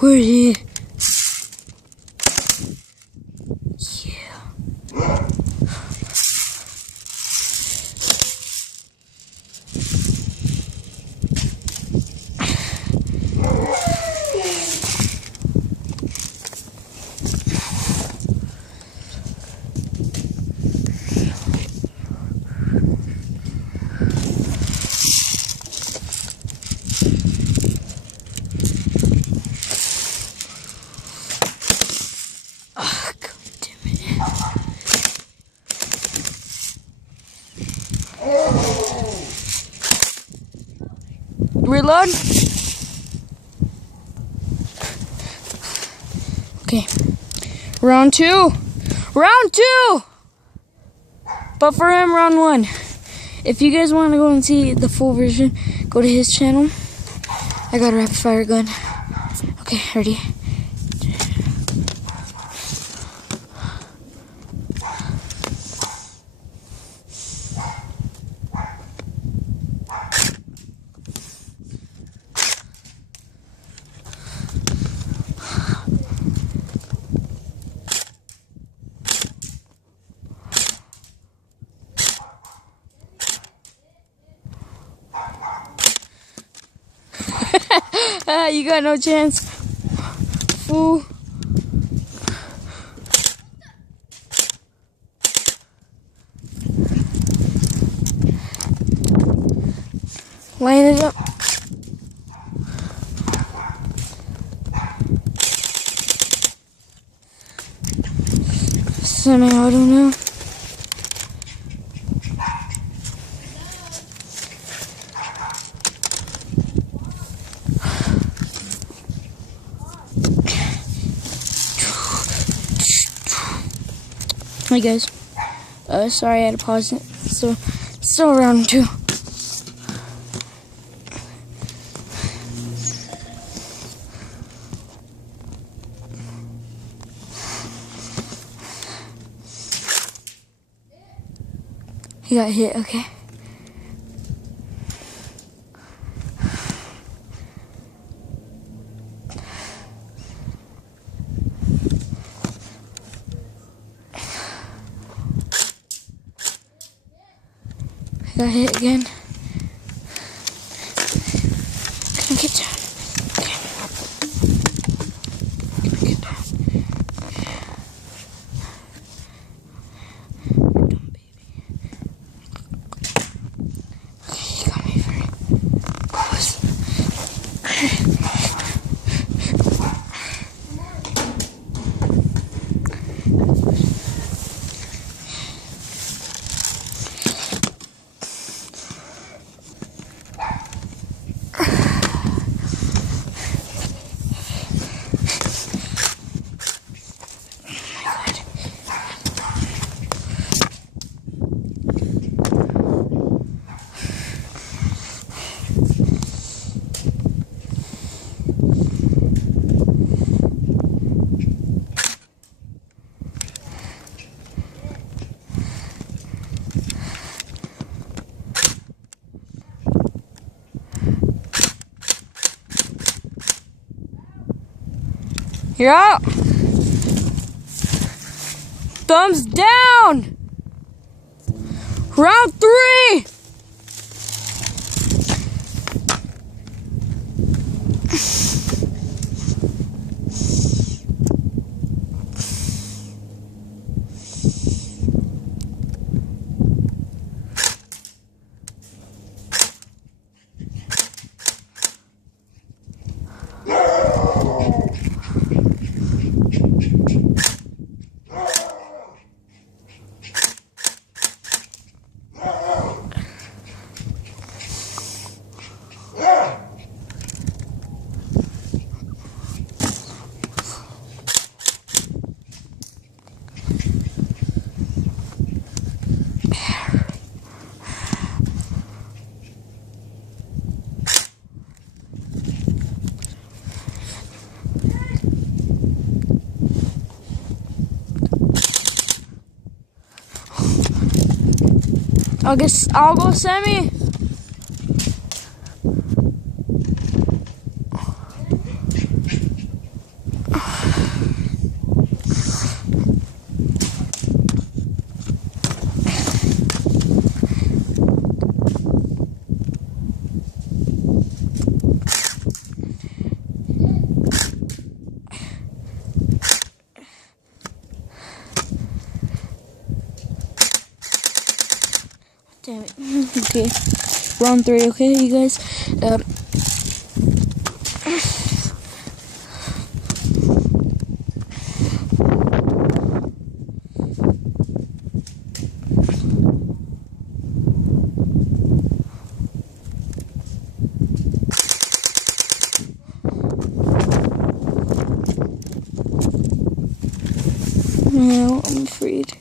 Where is he? Yeah. Reload. Okay. Round two. Round two! But for him, round one. If you guys want to go and see the full version, go to his channel. I got a rapid fire gun. Okay, ready? You got no chance, fool. Line it up. Semi-auto now. Hi guys, sorry I had to pause it. So, still round two. He got hit, okay. Got hit again. Can I get down? Okay. Can I get down? Dumb baby. Okay, he got me very close. You're out. Thumbs down. Round three. I'll go semi. Okay, round 3. Okay, you guys. No, I'm afraid.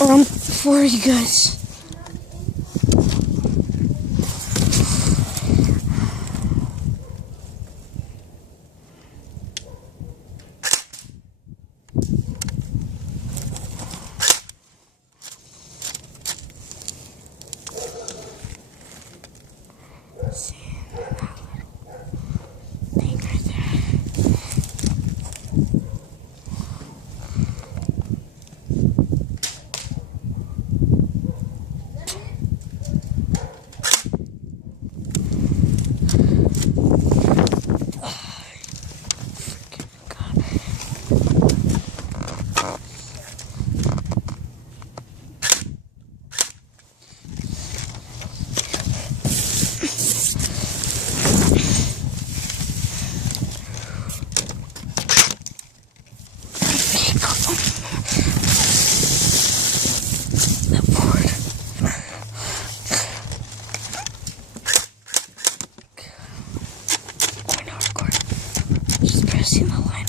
Round 4, you guys. Just pressing the line.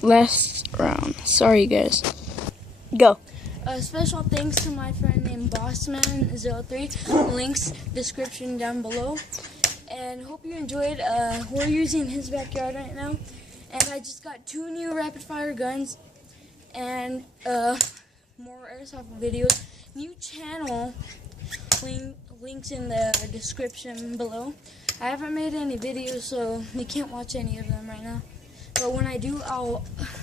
Last round. Sorry, guys. Go. Special thanks to my friend named Bossman03. Links description down below. And hope you enjoyed. We're using his backyard right now. And I just got 2 new rapid fire guns. And more airsoft videos. New channel. Links in the description below. I haven't made any videos, so you can't watch any of them right now. But when I do,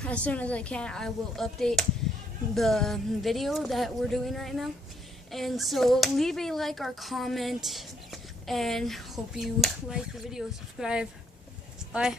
as soon as I can, I will update the video that we're doing right now. And so leave a like or comment, and hope you like the video. Subscribe. Bye.